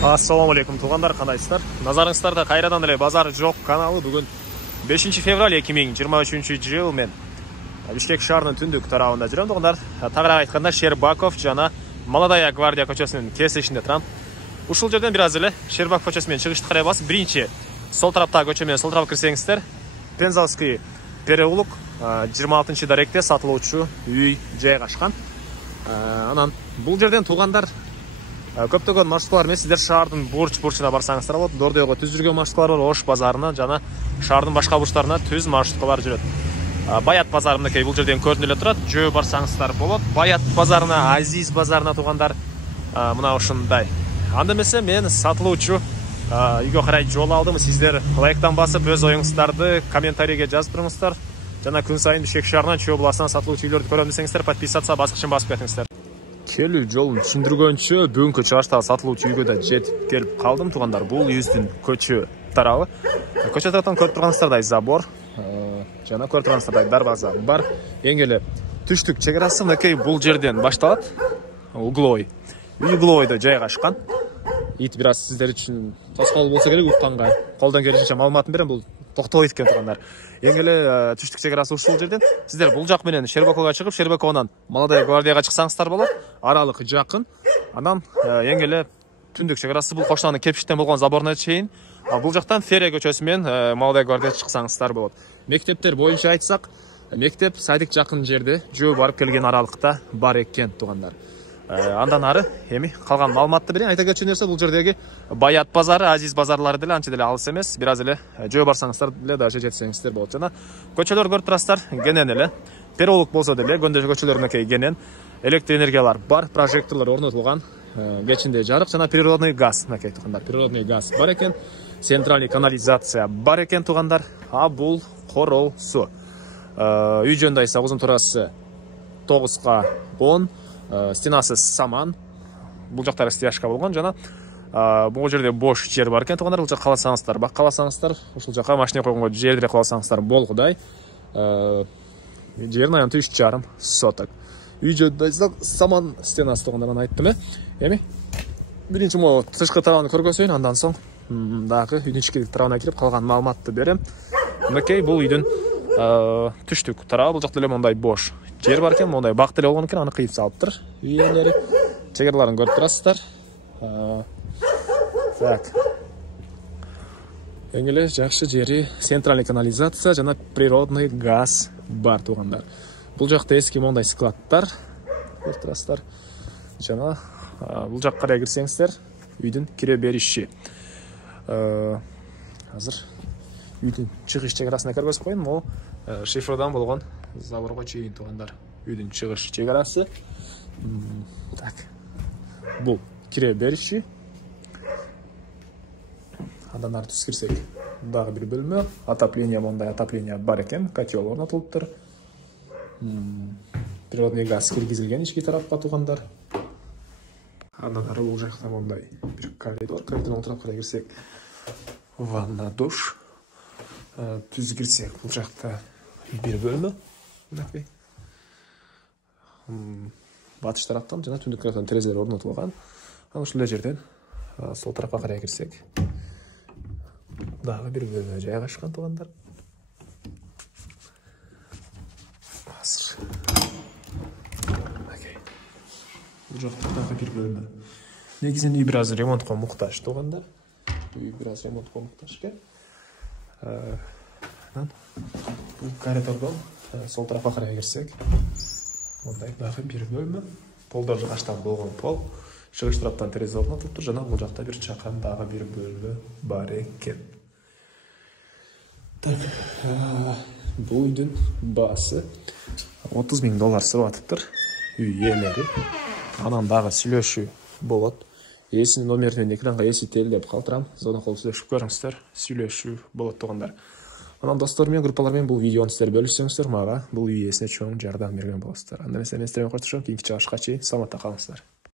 Ассаламу алейкум туғандар, қандайсыздар? Назарыңыздарда қайрадан эле базар жоқ каналы. Бүгін 5 февраль 2023 жыл мен Бишкек шаарынын түндүк тарабында жүрөм туғандар. Тагыраак айтканда Шербаков жана Молодая гвардия көчөсүнүн кесишинде турам. Ушул жерден бир аз эле Шербаков көчөсү менен чыгышты карай басып, биринчи сол тараптагы көчө менен сол тарапка кирсеңиздер, Пензалский переулок 26 даректе сатылуучу үй жайгашкан. Анан бул жерден туғандар көптөгөн маршруткалар эмес, сиздер шаардын бурчуна барсаңыздар болот. Дордойго түз жүргөн маршруткалар бар, Ош базарына жана шаардын башка бурчтарына түз маршруткалар жүрөт. Баят базары мынакей бул жерден көрүнүп эле турат, жөө барсаңыздар болот. Баят базарына, Азиз базарына туғандар мына ушундай. Анда эмесе мен сатылуучу үйгө карай жол алдым. Сиздер лайктан басып өз оюңуздарды комментарийге жазып туруңуздар. Жана күн сайын Бишкек шаарынан Чүй областынан сатылуучу үйлөрдү көрөм десеңиздер, подписаться баскычын басып кетиңиздер. Келүү жолун түшүндүргөнчө бүгүнкү чыгыштагы сатылуучу үйгө да жетип келип калдым туғандар. Бул үйүздүн көчө тарабы. Көчө тараптан көрүп турганыңыздардай забор жана көрүп турганыңыздардай дарбаза бар. Эң эле түштүк чек арасы мынакей бул жерден башталат. Углой. Үй углойдо жайгашкан. Ит бир аз сиздер үчүн тоскоол болсо керек, укканга колдон келишинче маалыматын берем. Бул токтойт экен туғандар. Эң эле түштүк чек арасы ушул жерден. Сиздер бул жак менен Шербаковго чыгып, Шербаковдон Молодая гвардияга чыксаңыздар болот. Аралык жакын. Анан эң эле түндүк чек арасы бул кошунанын кепиштен болгон заборуна чейин. Бул жактан Ферия көчөсү менен Молодая гвардияга чыксаңыздар болот. Мектептер боюнча айтсак, мектеп садик жакын жерде, жөө барып келген аралыкта бар экен туғандар. Андан ары эми калган маалыматты берейин. Айта кетчү нерсе, бул жердеги Баят базары, Азиз базарлары деле анча деле алыс эмес. Бир аз эле жөө барсаңыздар деле даже жетсеңиздер болот. Жана көчөлөр көрүп турасыздар, кенен эле. Переулок болсо деле көндө көчөлөр мынакей кенен. Электр энергиялар бар, прожекторлор орнотулган. Кечинде жарык жана природный газ мынакей туғандар. Природный газ бар экен. Центральный канализация бар экен туғандар. Бул корол суу. Үй жөнүндө айтсак, узун турасы 9га 10. Стенасы саман. Бул жактары стяжка болгон жана бул жерде бош жер бар экен туғандар. Бул жак кааласаңыздар, бак кааласаңыздар, ушул жака машина койгонго жерде кааласаңыздар болгудай. Жердин аянты 3,5 соток. Үй жөнүндө айтсак, саман стенасы туғандар, аны айттым. Эми биринчи могу тышкы тарабын көргөзөйүн, андан соң дагы үйдүн ички тарабына кирип калган маалыматты берем. Мынакей бул үйдүн түштүк тарабы. Бул жакта эле мондай бош жер бар экен, мондай бак деле болгон экен, аны кыйып салыптыр. Үй ээлери чегарларын көрүп турасыздар. Так. Эң эле жакшы жери центральный канализация жана природный газ бар туғандар. Бул жакта эски мондай складтар көрүп турасыздар. Жана бул жакка карай кирсеңиздер, үйдүн кире бериши. Азыр үйдүн чыгыш чек арасына көргөзүп коеюн. Могу шифрдан болгон заборго чейин туғандар. Үйдүн чыгыш чек арасы. Так. Бул кире бериши. Андан ары түз кирсек, дагы бир бөлмө. Отопление, мондай отопление бар экен, котел орнотулуптур. Природный газ киргизилген ички тарапка туғандар. Андан ары бул жакта мондай бир коридор. Коридордун тарапка кирсек, ванна, душ. Түз кирсек, бул жакта бир бөлмө. Мынакей. Батыш тараптан жана түндүк тараптан терезелер орнотулган. Анан ушул жерден сол тарапка карай кирсек, дагы бир бөлмө жайгашкан туғандар. Азыр. Окей. Бул жакта дагы бир бөлмө. Негизинен үй бир аз ремонтко муктаж туғандар. Үй бир аз ремонтко муктаж экен. Бул коридордон сол тарапка карай кирсек, мондай дагы бир бөлмө. Полдор жыгачтан болгон пол. Чыгыш тараптан терезе орнотулуптур жана бул жакта бир чакан дагы бир бөлмө бар экен. Так, бул үйдүн баасы $30,000 сырып атыптыр. Үй ээлери. Анан дагы сүйлөшүү болот. Ээсинин номерин экранга эсителдеп калтырам. Зона кол сүйлөшүп көрүңүздөр. Сүйлөшүү болот туғандар. Анан достор менен, группалар менен бул видеону сиздер бөлүшсөңүздөр, мага бул үй ээсине чоң жардам берген болосуздар. Анда эмесе мен сиздер менен коштошом. Кийинки чыгышка чейин саламатта калыңыздар.